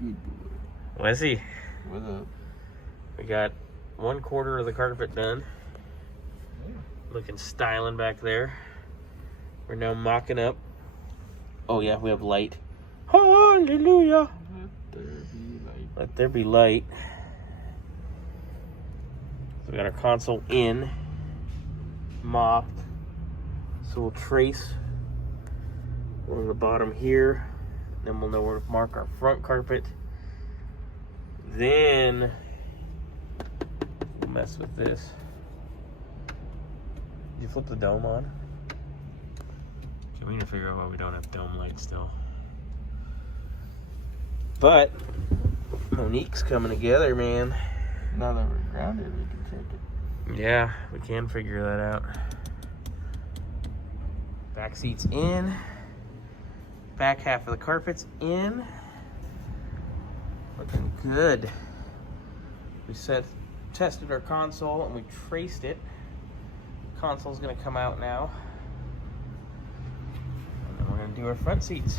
Good boy. Wesley. What's up? We got 1/4 of the carpet done. Yeah. Looking styling back there. We're now mocking up. Oh yeah, we have light. Hallelujah. Let there be light. Let there be light. So we got our console in, mopped. So we'll trace along the bottom here. Then we'll know where to mark our front carpet. Then we'll mess with this. Did you flip the dome on? Okay, we need to figure out why we don't have dome lights still. But Monique's coming together, man. Now that we're grounded, we can check it. Yeah, we can figure that out. Back seat's in. Back half of the carpet's in. Looking good. We tested our console and we traced it. Console's gonna come out now. And then we're gonna do our front seats.